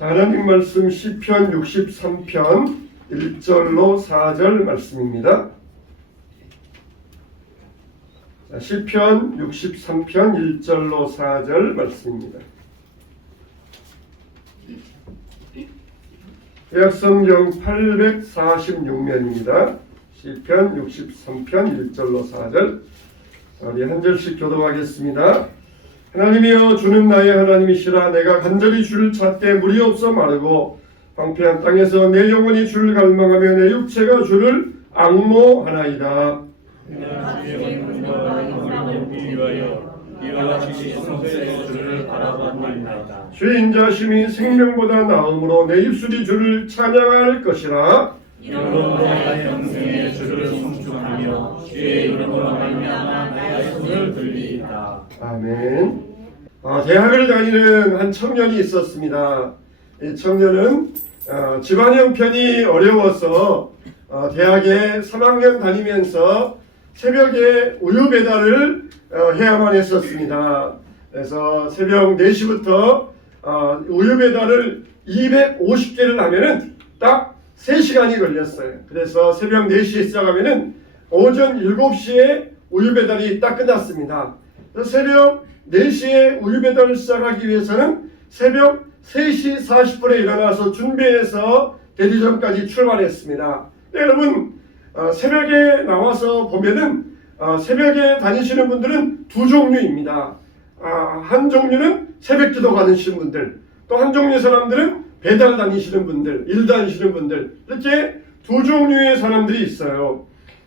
하나님 말씀 시편 63편 1절로 4절 말씀입니다. 시편 63편 1절로 4절 말씀입니다. 대학성경 846면입니다. 시편 63편 1절로 4절 우리 한 절씩 교독하겠습니다. 하나님이여 주는 나의 하나님이시라. 내가 간절히 주를 찾되 물이 없어 마르고 황폐한 땅에서 내 영혼이 주를 갈망하며 내 육체가 주를 앙모하나이다. 주인 자심이 생명보다 나음으로 내 입술이 주를 찬양할 것이라. 이름으로 나의 영생에 주를 송축하며 주의 이름으로 말미암아 나의 손을 들리이다. 아멘. 대학을 다니는 한 청년이 있었습니다. 이 청년은 집안 형편이 어려워서 대학에 3학년 다니면서 새벽에 우유 배달을 해야만 했었습니다. 그래서 새벽 4시부터 우유 배달을 250개를 하면은 딱 3시간이 걸렸어요. 그래서 새벽 4시에 시작하면은 오전 7시에 우유 배달이 딱 끝났습니다. 새벽 4시에 우유 배달을 시작하기 위해서는 새벽 3시 40분에 일어나서 준비해서 대리점까지 출발했습니다. 네, 여러분 새벽에 나와서 보면은 새벽에 다니시는 분들은 두 종류입니다. 한 종류는 새벽 기도 가시는 분들, 또 한 종류의 사람들은 배달 다니시는 분들, 일 다니시는 분들, 이렇게 두 종류의 사람들이 있어요.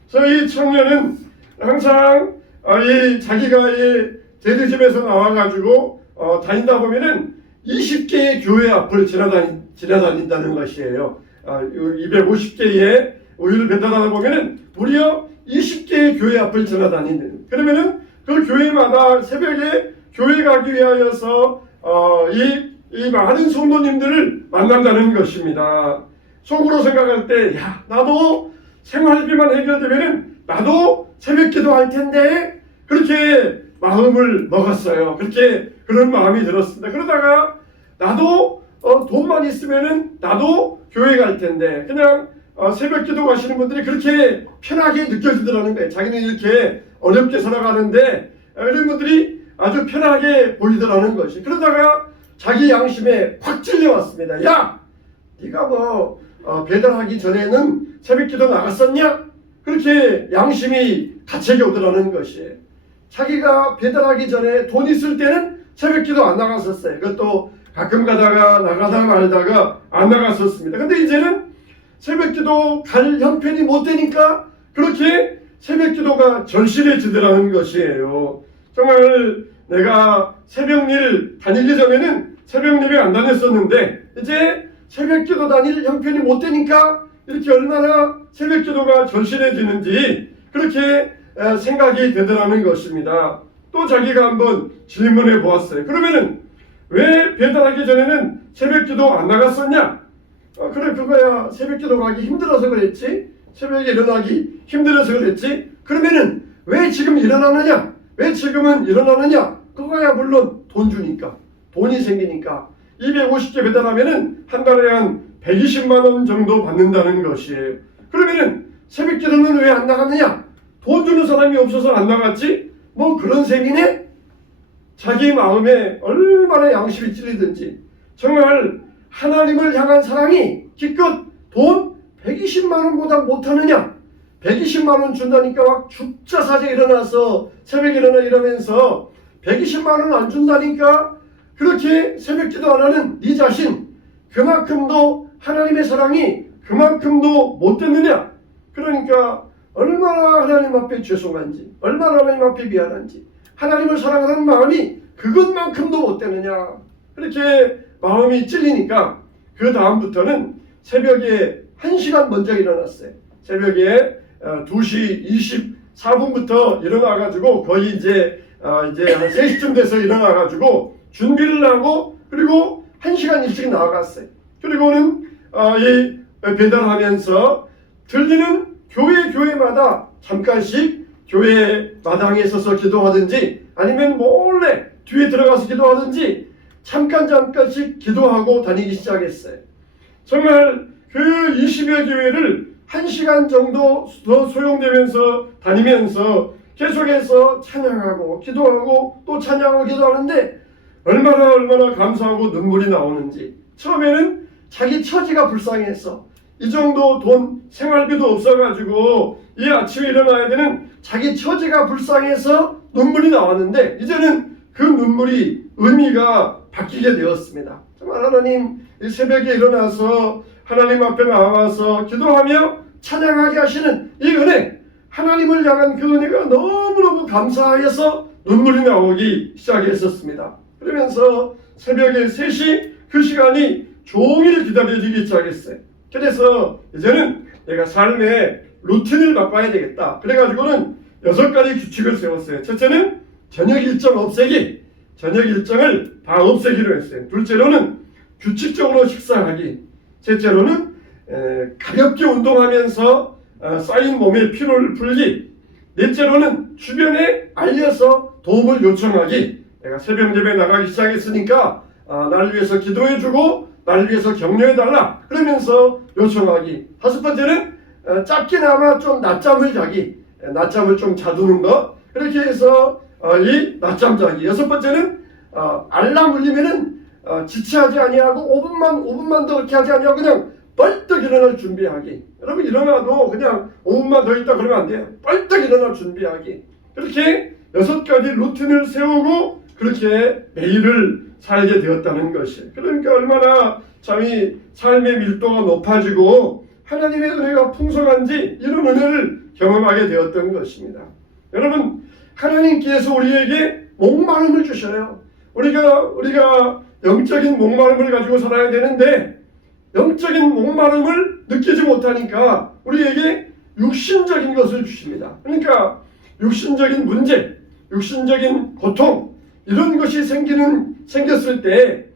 그래서 이 청년은 항상 자기가 이 대리점에서 나와가지고 다닌다 보면은 20개의 교회 앞을 지나다닌다는 것이에요. 250개의 우유를 배달하다 보면은 무려 20개의 교회 앞을 지나다니는. 그러면은 그 교회마다 새벽에 교회 가기 위하여서 이 많은 성도님들을 만난다는 것입니다. 속으로 생각할 때, 야, 나도 생활비만 해결되면은 나도 새벽 기도할 텐데, 그렇게 마음을 먹었어요. 그런 마음이 들었습니다. 그러다가 나도 돈만 있으면은 나도 교회 갈 텐데, 그냥 새벽 기도 가시는 분들이 그렇게 편하게 느껴지더라는 거예요. 자기는 이렇게 어렵게 살아가는데 이런 분들이 아주 편하게 보이더라는 것이. 그러다가 자기 양심에 확 찔려왔습니다. 야, 네가 배달하기 전에는 새벽 기도 나갔었냐? 그렇게 양심이 가책이 오더라는 것이. 자기가 배달하기 전에 돈 있을 때는 새벽 기도 안 나갔었어요. 그것도 가끔 가다가 나가다 말다가 안 나갔었습니다. 근데 이제는 새벽 기도 갈 형편이 못 되니까 그렇게 새벽 기도가 절실해지더라는 것이에요. 정말 내가 새벽일 다니기 전에는 새벽 예배 안 다녔었는데 이제 새벽 기도 다닐 형편이 못 되니까 이렇게 얼마나 새벽 기도가 절실해지는지 그렇게 생각이 되더라는 것입니다. 또 자기가 한번 질문해 보았어요. 그러면은 왜 배달하기 전에는 새벽 기도 안 나갔었냐? 그래, 그거야 새벽 기도 가기 힘들어서 그랬지. 새벽에 일어나기 힘들어서 그랬지. 그러면은 왜 지금 일어나느냐? 왜 지금은 일어나느냐? 그거야 물론 돈 주니까, 돈이 생기니까. 250개 배달하면은 한 달에 한 120만 원 정도 받는다는 것이에요. 그러면은 새벽 기도는 왜 안 나갔느냐? 돈 주는 사람이 없어서 안 나갔지? 그런 셈이네? 자기 마음에 얼마나 양심이 찔리든지 정말 하나님을 향한 사랑이 기껏 돈 120만 원보다 못하느냐? 120만 원 준다니까 막 죽자 사자 일어나서 새벽에 일어나 이러면서 120만 원 안 준다니까 그렇게 새벽 기도 안 하는 네 자신, 그만큼도 하나님의 사랑이 그만큼도 못 됐느냐? 그러니까 얼마나 하나님 앞에 죄송한지, 얼마나 하나님 앞에 미안한지, 하나님을 사랑하는 마음이 그것만큼도 못 되느냐? 그렇게 마음이 찔리니까 그 다음부터는 새벽에 1시간 먼저 일어났어요. 새벽에 2시 24분부터 일어나가지고 거의 이제 한 3시쯤 돼서 일어나가지고 준비를 하고 그리고 1시간 일찍 나아갔어요. 그리고는 이 배달하면서 들리는 교회마다 잠깐씩 교회 마당에 서서 기도하든지 아니면 몰래 뒤에 들어가서 기도하든지 잠깐씩 기도하고 다니기 시작했어요. 정말 그 20여 교회를 1시간 정도 더 소용되면서 다니면서 계속해서 찬양하고 기도하고 또 찬양하고 기도하는데 얼마나 감사하고 눈물이 나오는지. 처음에는 자기 처지가 불쌍해서 이 정도 돈 생활비도 없어가지고 이 아침에 일어나야 되는 자기 처지가 불쌍해서 눈물이 나왔는데 이제는 그 눈물이 의미가 바뀌게 되었습니다. 정말 하나님 이 새벽에 일어나서 하나님 앞에 나와서 기도하며 찬양하게 하시는 이 은혜, 하나님을 향한 그 은혜가 너무너무 감사해서 눈물이 나오기 시작했었습니다. 그러면서 새벽에 3시 그 시간이 종일 기다려지기 시작했어요. 그래서 이제는 내가 삶의 루틴을 바꿔야 되겠다. 그래가지고는 6가지 규칙을 세웠어요. 첫째는 저녁 일정 없애기. 저녁 일정을 다 없애기로 했어요. 둘째로는 규칙적으로 식사하기. 셋째로는 가볍게 운동하면서 쌓인 몸의 피로를 풀기. 넷째로는 주변에 알려서 도움을 요청하기. 내가 새벽 예배 나가기 시작했으니까 나를 위해서 기도해주고 나를 위해서 격려해달라 그러면서 요청하기. 5번째는 짧게나마 좀 낮잠을 자기. 낮잠을 좀 자두는 거. 그렇게 해서 이 낮잠 자기. 6번째는 알람 울리면은 지체하지 아니하고 5분만 더 그렇게 하지 아니하고 그냥 벌떡 일어날 준비하기. 여러분 일어나도 그냥 5분만 더 있다 그러면 안 돼요. 벌떡 일어날 준비하기. 그렇게 6가지 루틴을 세우고 그렇게 매일을 살게 되었다는 것이에요. 그러니까 얼마나 참 삶의 밀도가 높아지고 하나님의 은혜가 풍성한지 이런 은혜를 경험하게 되었던 것입니다. 여러분 하나님께서 우리에게 목마름을 주셔요. 우리가 영적인 목마름을 가지고 살아야 되는데 영적인 목마름을 느끼지 못하니까 우리에게 육신적인 것을 주십니다. 그러니까 육신적인 문제, 육신적인 고통 이런 것이 생겼을 때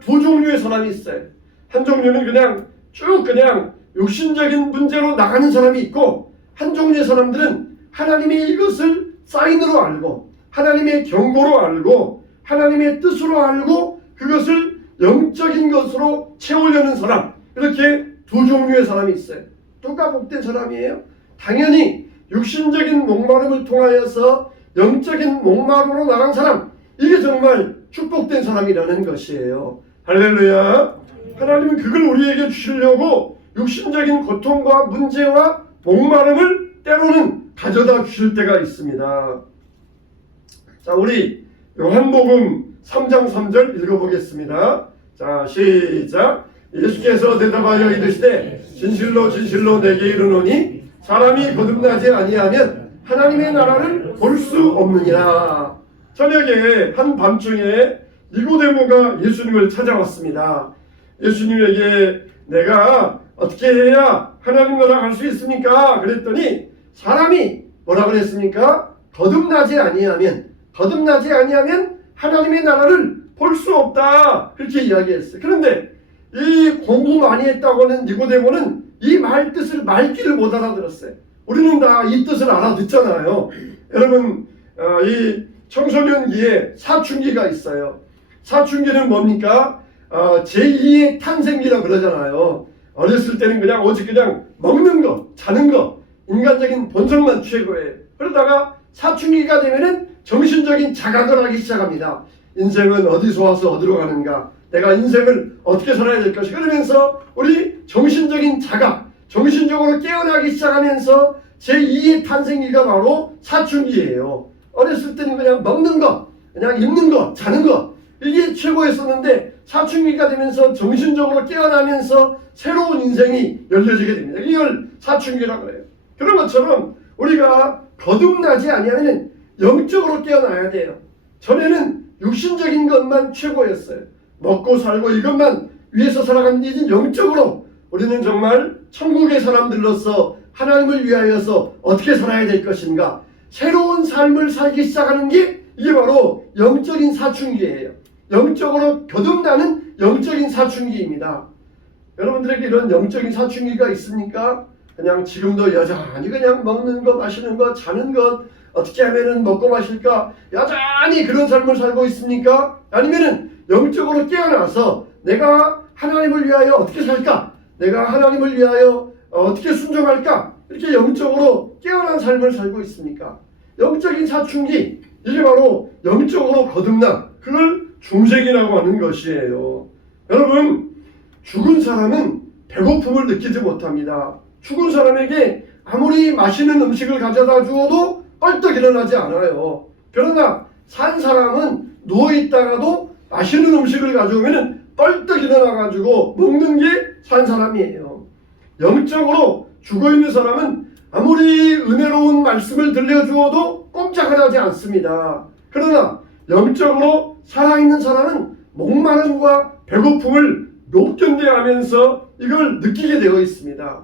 두 종류의 사람이 있어요. 한 종류는 그냥 육신적인 문제로 나가는 사람이 있고 한 종류의 사람들은 하나님의 이것을 사인으로 알고 하나님의 경고로 알고 하나님의 뜻으로 알고 그것을 영적인 것으로 채우려는 사람. 이렇게 두 종류의 사람이 있어요. 누가 복된 사람이에요? 당연히 육신적인 목마름을 통하여서 영적인 목마름으로 나간 사람. 이게 정말 축복된 사람이라는 것이에요. 할렐루야. 하나님은 그걸 우리에게 주시려고 육신적인 고통과 문제와 목마름을 때로는 가져다 주실 때가 있습니다. 자, 우리 요한복음 3장 3절 읽어보겠습니다. 자, 시작. 예수께서 대답하여 이르시되 진실로 내게 이르노니 사람이 거듭나지 아니하면 하나님의 나라를 볼 수 없느니라. 저녁에 한밤중에 니고데모가 예수님을 찾아왔습니다. 예수님에게 내가 어떻게 해야 하나님 나라 갈 수 있습니까? 그랬더니 사람이 뭐라 그랬습니까? 거듭나지 아니하면 하나님의 나라를 볼 수 없다. 그렇게 이야기했어요. 그런데 이 공부 많이 했다고 하는 니고데모는 이 말 뜻을 말귀를 못 알아들었어요. 우리는 다 이 뜻을 알아듣잖아요. 여러분 이 청소년기에 사춘기가 있어요. 사춘기는 뭡니까? 제2의 탄생기라 그러잖아요. 어렸을 때는 오직 먹는 거, 자는 거, 인간적인 본성만 최고예요. 그러다가 사춘기가 되면은 정신적인 자각을 하기 시작합니다. 인생은 어디서 와서 어디로 가는가? 내가 인생을 어떻게 살아야 될 것이? 그러면서 우리 정신적인 자각, 정신적으로 깨어나기 시작하면서 제2의 탄생기가 바로 사춘기예요. 어렸을 때는 그냥 먹는 거, 그냥 입는 거, 자는 거 이게 최고였었는데 사춘기가 되면서 정신적으로 깨어나면서 새로운 인생이 열려지게 됩니다. 이걸 사춘기라고 그래요. 그런 것처럼 우리가 거듭나지 아니하면 영적으로 깨어나야 돼요. 전에는 육신적인 것만 최고였어요. 먹고 살고 이것만 위해서 살아가는 이제 영적으로 우리는 정말 천국의 사람들로서 하나님을 위하여서 어떻게 살아야 될 것인가, 새로운 삶을 살기 시작하는 게 이게 바로 영적인 사춘기예요. 영적으로 거듭나는 영적인 사춘기입니다. 여러분들에게 이런 영적인 사춘기가 있습니까? 그냥 지금도 여전히 그냥 먹는 것, 마시는 것, 자는 것, 어떻게 하면은 먹고 마실까? 여전히 그런 삶을 살고 있습니까? 아니면은 영적으로 깨어나서 내가 하나님을 위하여 어떻게 살까? 내가 하나님을 위하여 어떻게 순종할까? 이렇게 영적으로 깨어난 삶을 살고 있습니까? 영적인 사춘기, 이게 바로 영적으로 거듭남, 그걸 중생이라고 하는 것이에요. 여러분, 죽은 사람은 배고픔을 느끼지 못합니다. 죽은 사람에게 아무리 맛있는 음식을 가져다 주어도 껄떡 일어나지 않아요. 그러나 산 사람은 누워있다가도 맛있는 음식을 가져오면 껄떡 일어나가지고 먹는 게 산 사람이에요. 영적으로 죽어있는 사람은 아무리 은혜로운 말씀을 들려주어도 꼼짝을 하지 않습니다. 그러나 영적으로 살아있는 사람은 목마름과 배고픔을 못 견뎌하면서 이걸 느끼게 되어 있습니다.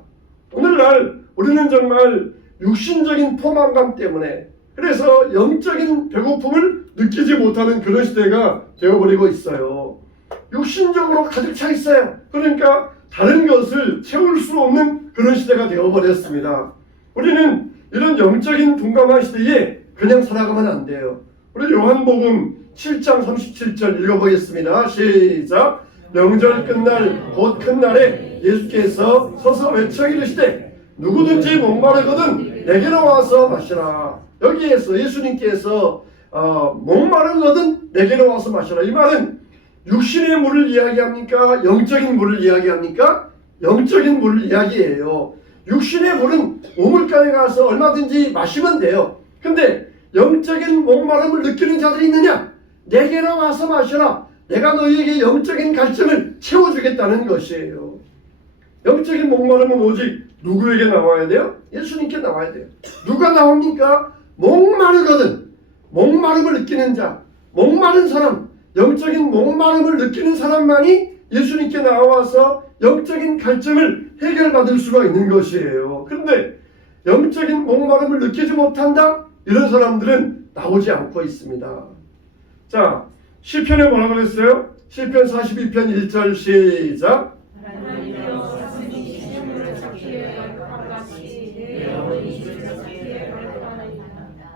오늘날 우리는 정말 육신적인 포만감 때문에, 그래서 영적인 배고픔을 느끼지 못하는 그런 시대가 되어버리고 있어요. 육신적으로 가득 차 있어요. 그러니까 다른 것을 채울 수 없는 그런 시대가 되어버렸습니다. 우리는 이런 영적인 둔감한 시대에 그냥 살아가면 안 돼요. 우리 요한복음 7장 37절 읽어보겠습니다. 시작. 명절 끝날 곧 큰 날에 예수께서 서서 외쳐 이르시되 누구든지 목마르거든 내게로 와서 마시라. 여기에서 예수님께서 목마르거든 내게로 와서 마시라. 이 말은 육신의 물을 이야기합니까? 영적인 물을 이야기합니까? 영적인 물을 이야기해요. 육신의 물은 우물가에 가서 얼마든지 마시면 돼요. 근데 영적인 목마름을 느끼는 자들이 있느냐? 내게로 와서 마셔라. 내가 너희에게 영적인 갈증을 채워주겠다는 것이에요. 영적인 목마름은 오직 누구에게 나와야 돼요? 예수님께 나와야 돼요. 누가 나옵니까? 목마르거든. 목마름을 느끼는 자, 목마른 사람, 영적인 목마름을 느끼는 사람만이 예수님께 나와서 영적인 갈증을 해결받을 수가 있는 것이에요. 그런데 영적인 목마름을 느끼지 못한다? 이런 사람들은 나오지 않고 있습니다. 자, 시편에 뭐라 그랬어요? 시편 42편 1절 시작.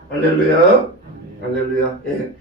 할렐루야. 할렐루야. 예.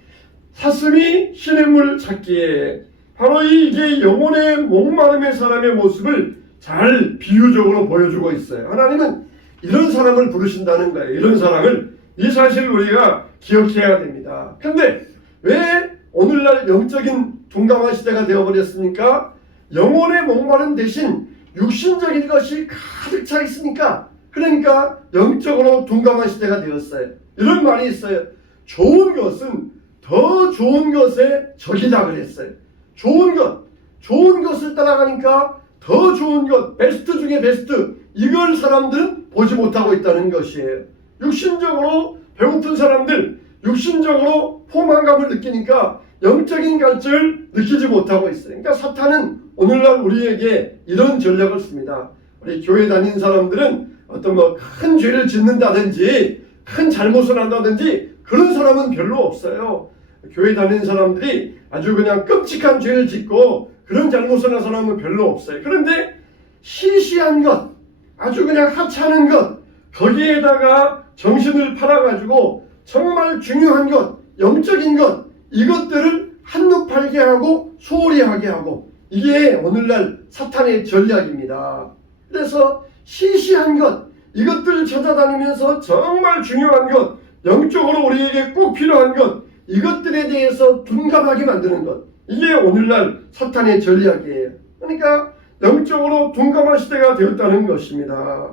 사슴이 시냇물 찾기에, 바로 이게 영혼의 목마름의 사람의 모습을 잘 비유적으로 보여주고 있어요. 하나님은 이런 사람을 부르신다는 거예요. 이런 사람을, 이 사실을 우리가 기억해야 됩니다. 근데 왜 오늘날 영적인 둔감한 시대가 되어버렸습니까? 영혼의 목마름 대신 육신적인 것이 가득 차 있으니까, 그러니까 영적으로 둔감한 시대가 되었어요. 이런 말이 있어요. 좋은 것은 더 좋은 것의 적이다 그랬어요. 좋은 것을 따라가니까 더 좋은 것, 베스트 중에 베스트, 이걸 사람들은 보지 못하고 있다는 것이에요. 육신적으로 배고픈 사람들, 육신적으로 포만감을 느끼니까 영적인 갈증을 느끼지 못하고 있어요. 그러니까 사탄은 오늘날 우리에게 이런 전략을 씁니다. 우리 교회 다니는 사람들은 어떤 큰 죄를 짓는다든지 큰 잘못을 한다든지 그런 사람은 별로 없어요. 교회 다니는 사람들이 아주 그냥 끔찍한 죄를 짓고 그런 잘못을 한 사람은 별로 없어요. 그런데 시시한 것, 아주 그냥 하찮은 것, 거기에다가 정신을 팔아가지고 정말 중요한 것, 영적인 것, 이것들을 한눈 팔게 하고 소홀히 하게 하고, 이게 오늘날 사탄의 전략입니다. 그래서 시시한 것, 이것들을 찾아다니면서 정말 중요한 것, 영적으로 우리에게 꼭 필요한 것, 이것들에 대해서 둔감하게 만드는 것, 이게 오늘날 사탄의 전략이에요. 그러니까 영적으로 둔감한 시대가 되었다는 것입니다.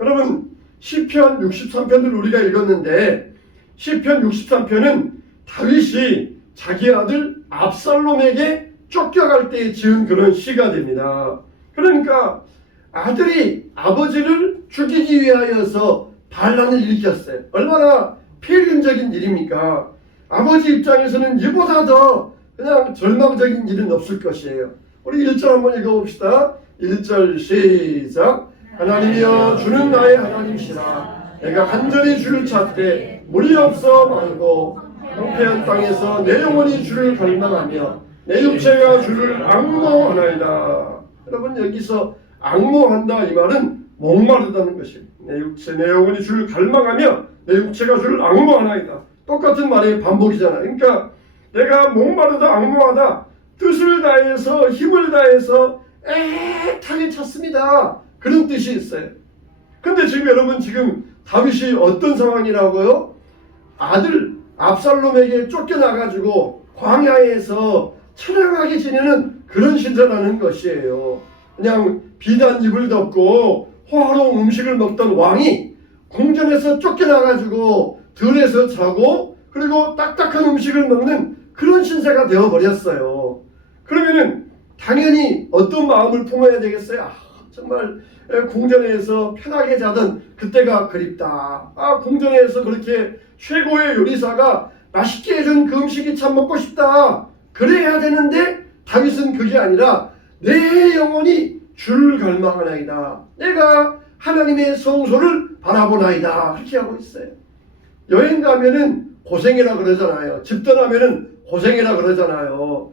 여러분, 시편 63편을 우리가 읽었는데, 시편 63편은 다윗이 자기 아들 압살롬에게 쫓겨갈 때 지은 그런 시가 됩니다. 그러니까 아들이 아버지를 죽이기 위하여서 반란을 일으켰어요. 얼마나 폐륜적인 일입니까? 아버지 입장에서는 이보다 더 그냥 절망적인 일은 없을 것이에요. 우리 1절 한번 읽어봅시다. 1절 시작. 하나님이여 주는 나의 하나님이시라. 내가 간절히 주를 찾되 물이 없어 말고 황폐한 땅에서 내 영혼이 주를 갈망하며 내 육체가 주를 앙모하나이다. 여러분, 여기서 앙모한다 이 말은 목마르다는 것입니다. 내 육체 내 영혼이 주를 갈망하며 내 육체가 주를 앙모하나이다. 똑같은 말의 반복이잖아요. 그러니까 내가 목마르다 앙모하다, 뜻을 다해서 힘을 다해서 애타게 찾습니다. 그런 뜻이 있어요. 근데 지금 여러분 지금 다윗이 어떤 상황이라고요? 아들 압살롬에게 쫓겨나가지고 광야에서 처량하게 지내는 그런 신세라는 것이에요. 그냥 비단 입을 덮고 호화로운 음식을 먹던 왕이 궁전에서 쫓겨나가지고 들에서 자고 그리고 딱딱한 음식을 먹는 그런 신세가 되어버렸어요. 그러면은 당연히 어떤 마음을 품어야 되겠어요? 정말 궁전에서 편하게 자던 그때가 그립다. 궁전에서 그렇게 최고의 요리사가 맛있게 해준 그 음식이 참 먹고 싶다. 그래야 되는데 다윗은 그게 아니라 내 영혼이 주를 갈망하나이다. 내가 하나님의 성소를 바라보나이다. 그렇게 하고 있어요. 여행 가면은 고생이라 그러잖아요. 집 떠나면은 고생이라 그러잖아요.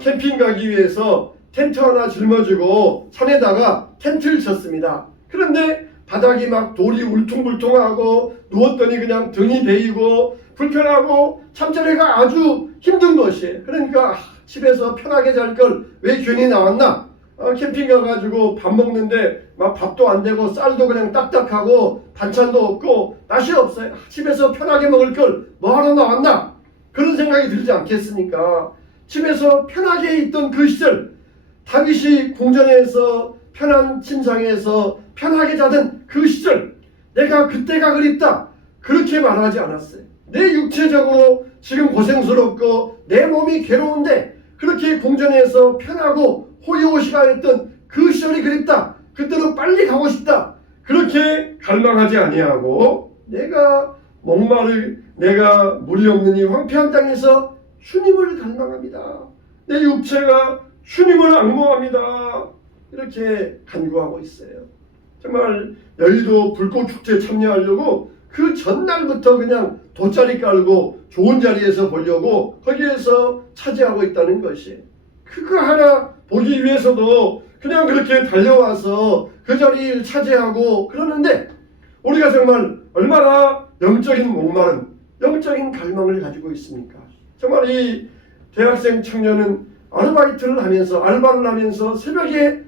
캠핑 가기 위해서 텐트 하나 짊어지고 산에다가 텐트를 쳤습니다. 그런데 바닥이 막 돌이 울퉁불퉁하고 누웠더니 그냥 등이 베이고 불편하고 참자리가 아주 힘든 것이에요. 그러니까 집에서 편하게 잘 걸 왜 괜히 나왔나? 캠핑 가가지고 밥 먹는데 막 밥도 안 되고 쌀도 그냥 딱딱하고 반찬도 없고 맛이 없어요. 집에서 편하게 먹을 걸 뭐하러 나왔나? 그런 생각이 들지 않겠습니까? 집에서 편하게 있던 그 시절, 다윗이 궁전에서 편한 침상에서 편하게 자던 그 시절, 내가 그때가 그립다. 그렇게 말하지 않았어요. 내 육체적으로 지금 고생스럽고 내 몸이 괴로운데 그렇게 궁전에서 편하고 호의호식하였던 그 시절이 그립다. 그때로 빨리 가고 싶다. 그렇게 갈망하지 아니하고 내가 내가 물이 없는 이 황폐한 땅에서 주님을 갈망합니다. 내 육체가 주님을 앙모합니다. 이렇게 간구하고 있어요. 정말 여의도 불꽃축제에 참여하려고 그 전날부터 그냥 돗자리 깔고 좋은 자리에서 보려고 거기에서 차지하고 있다는 것이, 그거 하나 보기 위해서도 그냥 그렇게 달려와서 그 자리를 차지하고 그러는데, 우리가 정말 얼마나 영적인 목마름, 영적인 갈망을 가지고 있습니까? 정말 이 대학생 청년은 아르바이트를 하면서, 알바를 하면서, 새벽에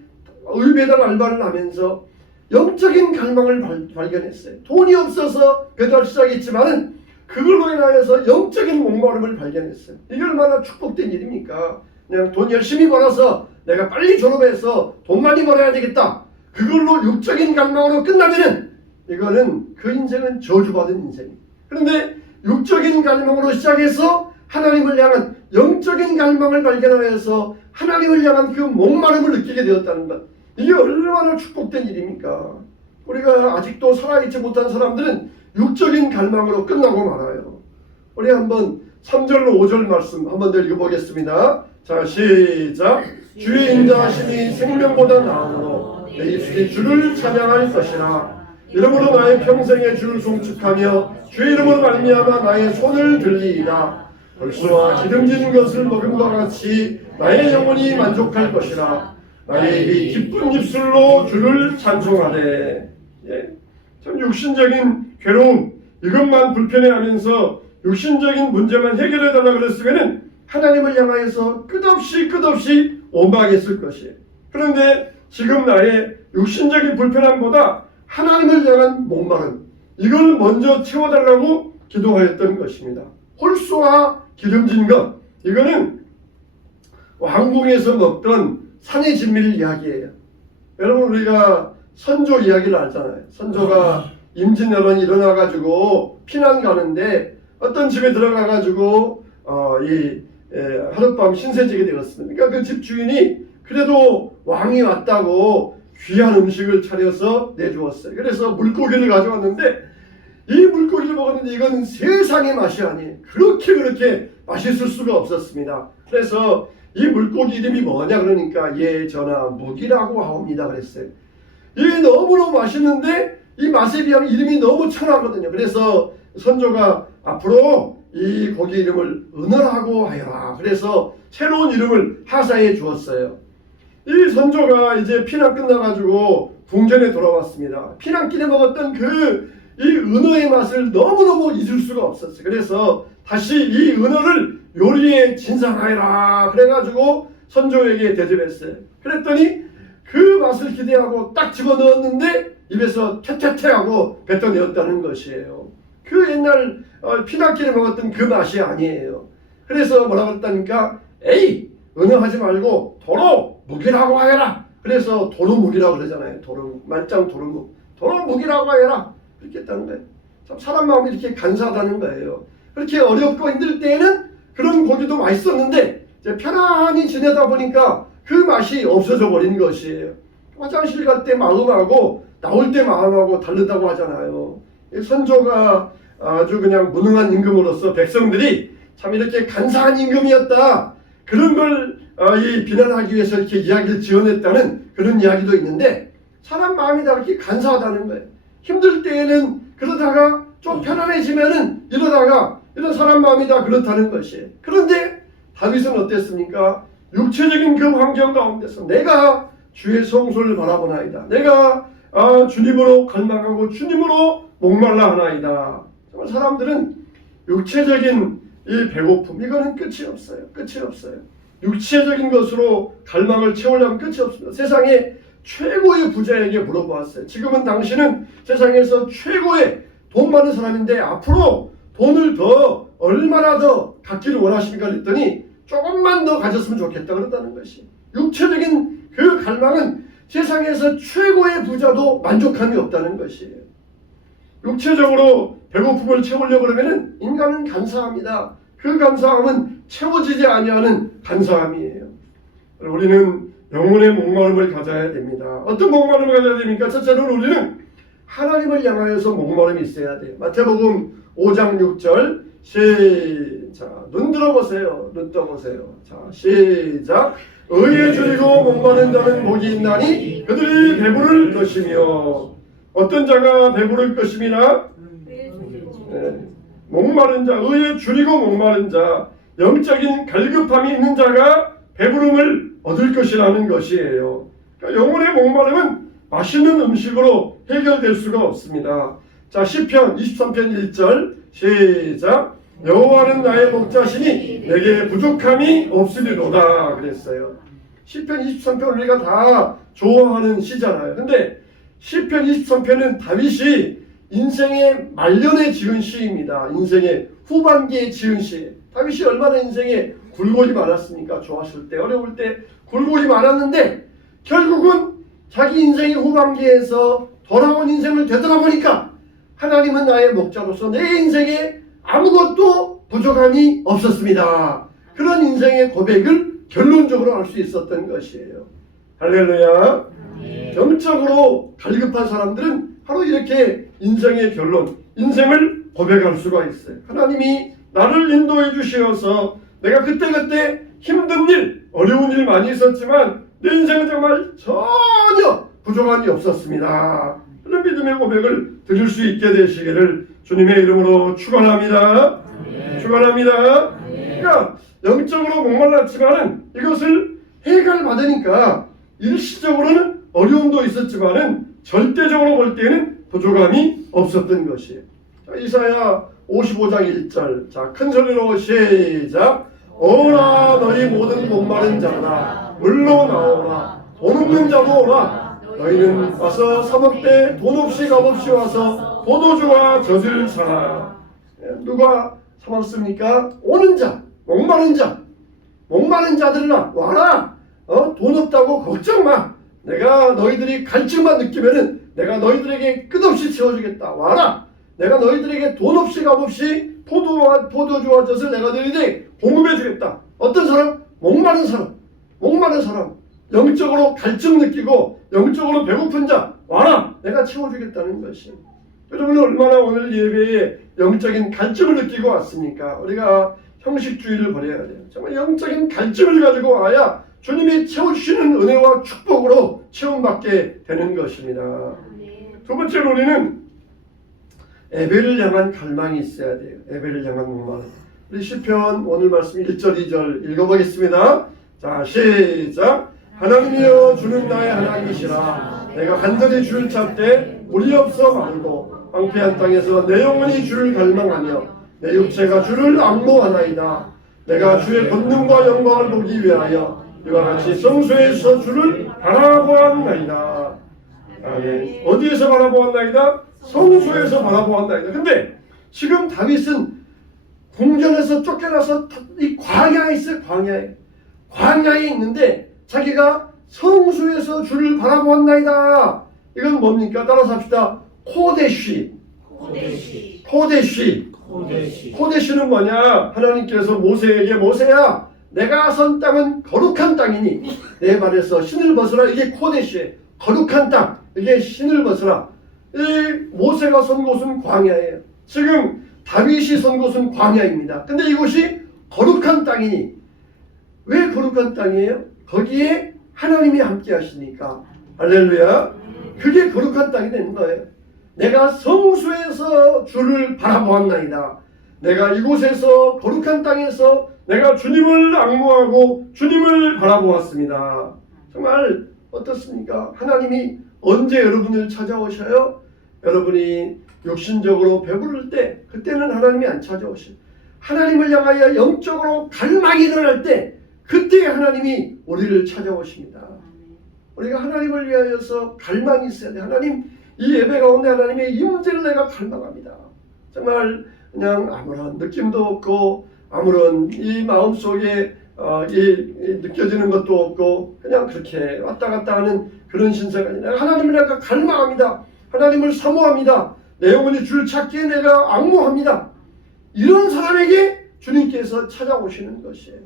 의배달 알바를 하면서 영적인 갈망을 발견했어요. 돈이 없어서 배달 시작했지만은 그걸로 인하여서 영적인 목마름을 발견했어요. 이게 얼마나 축복된 일입니까? 그냥 돈 열심히 벌어서 내가 빨리 졸업해서 돈 많이 벌어야 되겠다. 그걸로 육적인 갈망으로 끝나면은 이거는 그 인생은 저주받은 인생이에요. 그런데 육적인 갈망으로 시작해서 하나님을 향한 영적인 갈망을 발견하여서 하나님을 향한 그 목마름을 느끼게 되었다는 것, 이게 얼마나 축복된 일입니까? 우리가 아직도 살아있지 못한 사람들은 육적인 갈망으로 끝나고 말아요. 우리 한번 3절로 5절 말씀 한번 더 읽어보겠습니다. 자, 시작. 주의 인자하심이 생명보다 나으므로 내 입술이 주를 찬양할 것이라. 이러므로 나의 평생에 주를 송축하며 주의 이름으로 말미암아 나의 손을 들리이다. 벌수와 기름진 것을 먹음과 같이 나의 영혼이 만족할 것이라. 나의 입이 기쁜 입술로 주를 찬송하되. 참 육신적인 괴로움, 이것만 불편해하면서 육신적인 문제만 해결해달라 그랬으면 하나님을 향하여서 끝없이 원망했을 것이에요. 그런데 지금 나의 육신적인 불편함보다 하나님을 향한 목마름, 이걸 먼저 채워달라고 기도하였던 것입니다. 홀수와 기름진 것, 이거는 왕궁에서 먹던 산의 진미를 이야기해요. 여러분, 우리가 선조 이야기를 알잖아요. 선조가 임진왜란이 일어나가지고 피난 가는데 어떤 집에 들어가가지고 하룻밤 신세지게 되었습니다. 그러니까 그 집 주인이 그래도 왕이 왔다고 귀한 음식을 차려서 내주었어요. 그래서 물고기를 가져왔는데 이 물고기를 먹었는데 이건 세상의 맛이 아니에요. 그렇게 맛있을 수가 없었습니다. 그래서 이 물고기 이름이 뭐냐 그러니까 예 전하 묵이라고 하옵니다 그랬어요. 이게 너무너무 맛있는데 이 맛에 비하면 이름이 너무 천하거든요. 그래서 선조가 앞으로 이 고기 이름을 은어라고 하여라. 그래서 새로운 이름을 하사해 주었어요. 이 선조가 이제 피난 끝나가지고 궁전에 돌아왔습니다. 피난길에 먹었던 그 이 은어의 맛을 너무너무 잊을 수가 없었어요. 그래서 다시 이 은어를 요리에 진상하여라 그래가지고 선조에게 대접했어요. 그랬더니 그 맛을 기대하고 딱 집어넣었는데 입에서 퇴퇴퇴 하고 뱉어내었다는 것이에요. 그 옛날 피나키를 먹었던 그 맛이 아니에요. 그래서 뭐라고 했다니까, 에이 은어 하지 말고 도로 묵이라고 하여라. 그래서 도루묵이라고 그러잖아요. 도루묵, 말짱 도루묵, 도루묵이라고 하여라. 그렇게 했다는 거예요. 참 사람 마음이 이렇게 간사하다는 거예요. 그렇게 어렵고 힘들 때에는 그런 고기도 맛있었는데 이제 편안히 지내다 보니까 그 맛이 없어져 버린 것이에요. 화장실 갈 때 마음하고 나올 때 마음하고 다르다고 하잖아요. 선조가 아주 그냥 무능한 임금으로서 백성들이 참 이렇게 간사한 임금이었다. 그런 걸 이 비난하기 위해서 이렇게 이야기를 지어냈다는 그런 이야기도 있는데, 사람 마음이 다 이렇게 간사하다는 거예요. 힘들 때에는 그러다가 좀 편안해지면은 이러다가 이런 사람 마음이 다 그렇다는 것이에요. 그런데 다윗은 어땠습니까? 육체적인 그 환경 가운데서 내가 주의 성소를 바라보나이다. 내가 주님으로 갈망하고 주님으로 목말라 하나이다. 정말 사람들은 육체적인 이 배고픔, 이거는 끝이 없어요. 끝이 없어요. 육체적인 것으로 갈망을 채우려면 끝이 없습니다. 세상에 최고의 부자에게 물어보았어요. 지금은 당신은 세상에서 최고의 돈 많은 사람인데 앞으로 돈을 더 얼마나 더 갖기를 원하십니까? 그랬더니 조금만 더 가졌으면 좋겠다 그런다는 것이. 육체적인 그 갈망은 세상에서 최고의 부자도 만족함이 없다는 것이에요. 육체적으로 배고픔을 채우려고 그러면 인간은 간사합니다. 그 간사함은 채워지지 아니하는 간사함이에요. 우리는 영혼의 목마름을 가져야 됩니다. 어떤 목마름을 가져야 됩니까? 첫째는 우리는 하나님을 향하여서 목마름이 있어야 돼요. 마태복음 5장 6절 시작. 눈 들어보세요. 눈 떠보세요. 자, 시작. 의에 줄이고 목마른 자는 복이 있나니 그들이 배부를 것이며. 어떤 자가 배부를 것임이나? 네. 목마른 자, 의에 줄이고 목마른 자, 영적인 갈급함이 있는 자가 배부름을 얻을 것이라는 것이에요. 그러니까 영혼의 목마름은 맛있는 음식으로 해결될 수가 없습니다. 자, 시편 23편 1절 시작. 여호와는 나의 목자시니 내게 부족함이 없으리로다 그랬어요. 시편 23편 우리가 다 좋아하는 시잖아요. 근데 시편 23편은 다윗이 인생의 말년에 지은 시입니다. 인생의 후반기에 지은 시. 다윗이 얼마나 인생에 굴곡이 많았습니까? 좋았을 때, 어려울 때 굴곡이 많았는데 결국은 자기 인생의 후반기에서 돌아온 인생을 되돌아보니까 하나님은 나의 목자로서 내 인생에 아무것도 부족함이 없었습니다. 그런 인생의 고백을 결론적으로 할 수 있었던 것이에요. 할렐루야. 영적으로 갈급한 사람들은 바로 이렇게 인생의 결론, 인생을 고백할 수가 있어요. 하나님이 나를 인도해 주시어서 내가 그때그때 힘든 일, 어려운 일 많이 있었지만 내 인생은 정말 전혀 부족함이 없었습니다. 그런 믿음의 고백을 드릴 수 있게 되시기를 주님의 이름으로 축원합니다. 축원합니다. 그러니까 영적으로 목말랐지만은 이것을 해결받으니까 일시적으로는 어려움도 있었지만은 절대적으로 볼 때는 부족함이 없었던 것이에요. 자, 이사야 55장 1절. 자, 큰 소리로 시작. 오라 너희 모든 목마른 자라 물로 나오라. 돈 없는 자도 오라. 너희는 와서 사 먹되 돈 없이 값없이 와서 포도주와 젖을 사라. 누가 사 먹습니까? 오는 자, 목마른 자, 목마른 자들아 와라. 돈 없다고 걱정 마. 내가 너희들이 갈증만 느끼면은 내가 너희들에게 끝없이 채워주겠다. 와라. 내가 너희들에게 돈 없이 값없이 포도주와 젖을 내가 너희들에게 공급해주겠다. 어떤 사람? 목마른 사람. 목마른 사람. 영적으로 갈증 느끼고 영적으로 배고픈 자 와라. 내가 채워주겠다는 것이. 여러분은 얼마나 오늘 예배에 영적인 갈증을 느끼고 왔습니까? 우리가 형식주의를 버려야 돼요. 정말 영적인 갈증을 가지고 와야 주님이 채워주시는 은혜와 축복으로 체험받게 되는 것입니다. 두 번째로 우리는 예배를 향한 갈망이 있어야 돼요. 예배를 향한 목마름. 우리 시편 오늘 말씀 1절 2절 읽어보겠습니다. 자, 시작. 하나님이여 주는 나의 하나님이시라. 내가 간절히 주를 찾되 우리 없어 말고 황폐한 땅에서 내 영혼이 주를 갈망하며 내 육체가 주를 앙모하나이다. 내가 주의 권능과 영광을 보기 위하여 이와 같이 성소에서 주를 바라보았나이다. 아멘. 어디에서 바라보았나이다? 성소에서 바라보았나이다. 근데 지금 다윗은 궁전에서 쫓겨나서 이 광야에 있어요. 광야에 있는데 자기가 성소에서 주를 바라보았나이다. 이건 뭡니까? 따라서 합시다. 코데시. 코데시는 뭐냐? 하나님께서 모세에게 모세야 내가 선 땅은 거룩한 땅이니 내 발에서 신을 벗으라. 이게 코데시예요. 거룩한 땅. 이게 신을 벗으라. 이 모세가 선 곳은 광야예요. 지금 다윗이 선 곳은 광야입니다. 근데 이곳이 거룩한 땅이니 왜 거룩한 땅이에요? 거기에 하나님이 함께 하시니까. 할렐루야. 그게 거룩한 땅이 되는 거예요. 내가 성소에서 주를 바라보았나이다. 내가 이곳에서 거룩한 땅에서 내가 주님을 앙모하고 주님을 바라보았습니다. 정말 어떻습니까? 하나님이 언제 여러분을 찾아오셔요? 여러분이 육신적으로 배부를 때 그때는 하나님이 안 찾아오셔요. 하나님을 향하여 영적으로 갈망이 일어날 때 그때 하나님이 우리를 찾아오십니다. 우리가 하나님을 위하여서 갈망이 있어야 돼. 하나님, 이 예배 가운데 하나님의 임재를 내가 갈망합니다. 정말 그냥 아무런 느낌도 없고 아무런 이 마음속에 느껴지는 것도 없고 그냥 그렇게 왔다 갔다 하는 그런 신세가 아니라 하나님을 내가 갈망합니다. 하나님을 사모합니다. 내 영혼이 주를 찾기에 내가 앙모합니다. 이런 사람에게 주님께서 찾아오시는 것이에요.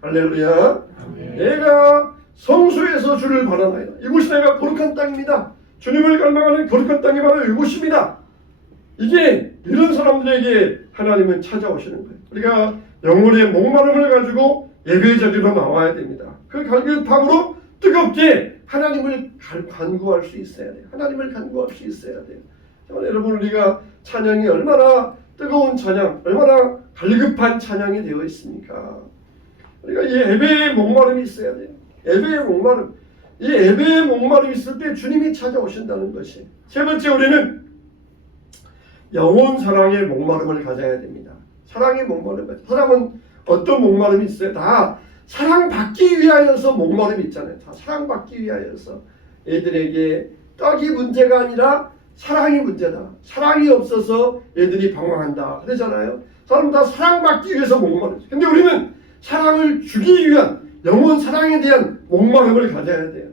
할렐루야. 아멘. 내가 성소에서 주를 바라나이다. 이곳이 내가 거룩한 땅입니다. 주님을 갈망하는 거룩한 땅이 바로 이곳입니다. 이게 이런 사람들에게 하나님은 찾아오시는 거예요. 우리가 영혼의 목마름을 가지고 예배 자리로 나와야 됩니다. 그 갈급함으로 뜨겁게 하나님을 간구할 수 있어야 돼요. 하나님을 간구할 수 있어야 돼요. 정말 여러분 우리가 찬양이 얼마나 뜨거운 찬양, 얼마나 갈급한 찬양이 되어 있습니까? 우리가 이 예배의 목마름이 있어야 돼요. 예배의 목마름. 이 예배의 목마름이 있을 때 주님이 찾아오신다는 것이. 세 번째 우리는 영혼 사랑의 목마름을 가져야 됩니다. 사랑의 목마름. 사랑은 어떤 목마름이 있어요? 다 사랑받기 위하여서 목마름이 있잖아요. 다 사랑받기 위하여서. 애들에게 떡이 문제가 아니라 사랑이 문제다. 사랑이 없어서 애들이 방황한다. 그러잖아요. 사람 다 사랑받기 위해서 목마르죠. 근데 우리는 사랑을 주기 위한 영혼 사랑에 대한 목마름을 가져야 돼요.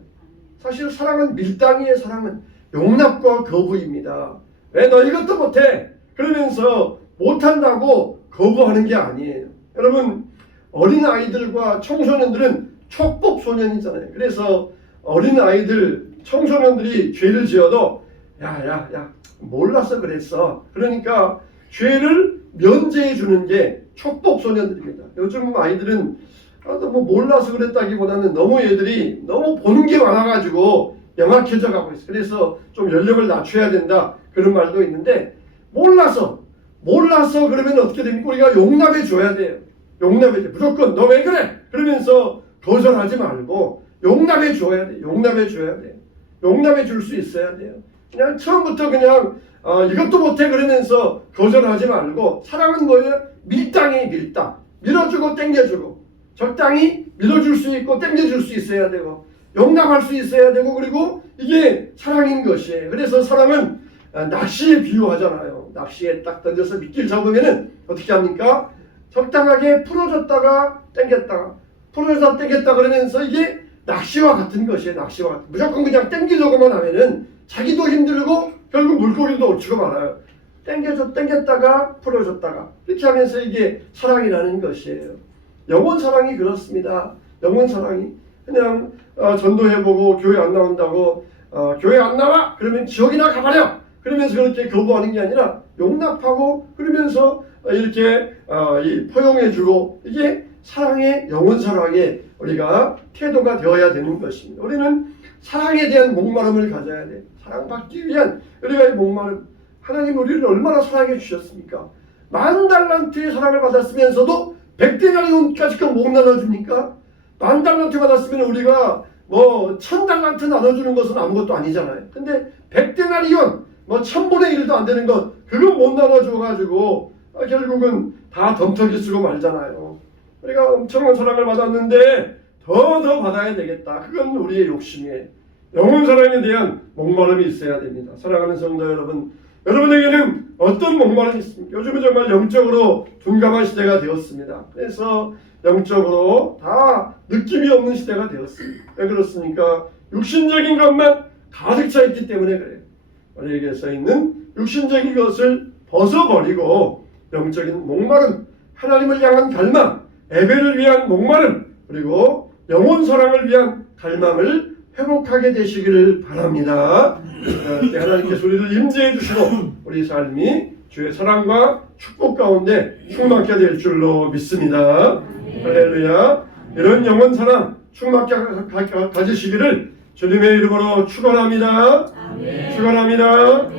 사실 사랑은 밀당이에요. 사랑은 용납과 거부입니다. 왜 너 이것도 못해? 그러면서 못한다고 거부하는 게 아니에요. 여러분 어린아이들과 청소년들은 촉법소년이잖아요. 그래서 어린아이들 청소년들이 죄를 지어도 야 몰라서 그랬어. 그러니까 죄를 면제해 주는 게 촉법소년들입니다. 요즘 아이들은 뭐 몰라서 그랬다기보다는 너무 애들이 너무 보는 게 많아가지고 영악해져 가고 있어요. 그래서 좀 연령을 낮춰야 된다 그런 말도 있는데 몰라서 그러면 어떻게 됩니까? 우리가 용납해 줘야 돼요. 용납해 줘. 무조건 너 왜 그래? 그러면서 거절하지 말고 용납해 줘야 돼. 용납해 줄 수 있어야 돼요. 그냥 처음부터 그냥 이것도 못해 그러면서 거절하지 말고 사랑은 뭐예요? 밀당이에요. 밀당. 밀어주고 땡겨주고 적당히 밀어줄 수 있고 땡겨줄 수 있어야 되고 용납할 수 있어야 되고 그리고 이게 사랑인 것이에요. 그래서 사랑은 낚시에 비유하잖아요. 낚시에 딱 던져서 미끼를 잡으면은 어떻게 합니까? 적당하게 풀어줬다가 땡겼다가 풀어줬다가 땡겼다 그러면서 이게 낚시와 같은 것이에요. 낚시와 같은. 무조건 그냥 땡기려고만 하면은 자기도 힘들고 결국 물고기도 놓치고 말아요. 땡겼다가 풀어줬다가 이렇게 하면서 이게 사랑이라는 것이에요. 영혼 사랑이 그렇습니다. 영혼 사랑이 그냥 전도해보고 교회 안 나온다고 교회 안 나와? 그러면 지옥이나 가버려! 그러면서 그렇게 거부하는 게 아니라 용납하고 그러면서 이렇게 포용해주고 이게 사랑의 영혼 사랑의 우리가 태도가 되어야 되는 것입니다. 우리는 사랑에 대한 목마름을 가져야 돼. 사랑받기 위한 우리가 이 목마름. 하나님 우리를 얼마나 사랑해 주셨습니까? 10,000달란트의 사랑을 받았으면서도 100데나리온까지 못 나눠줍니까? 10,000달란트 받았으면 우리가 1,000달란트 나눠주는 것은 아무것도 아니잖아요. 근데 100데나리온 뭐 1000분의 1도 안 되는 것 그거 못 나눠줘가지고 결국은 다 덤터기 쓰고 말잖아요. 우리가 엄청난 사랑을 받았는데 더 받아야 되겠다. 그건 우리의 욕심이에요. 영혼 사랑에 대한 목마름이 있어야 됩니다. 사랑하는 성도 여러분, 여러분에게는 어떤 목마름이 있습니까? 요즘은 정말 영적으로 둔감한 시대가 되었습니다. 그래서 영적으로 다 느낌이 없는 시대가 되었습니다. 왜 그렇습니까? 육신적인 것만 가득 차 있기 때문에 그래요. 우리에게 서 있는 육신적인 것을 벗어버리고 영적인 목마름, 하나님을 향한 갈망, 예배를 위한 목마름, 그리고 영혼 사랑을 위한 갈망을 회복하게 되시기를 바랍니다. 하나님께서 우리를 임재해 주시고 우리 삶이 주의 사랑과 축복 가운데 충만케 될 줄로 믿습니다. 할렐루야. 이런 영혼 사랑 충만케 가지시기를 주님의 이름으로 축원합니다. 축원합니다.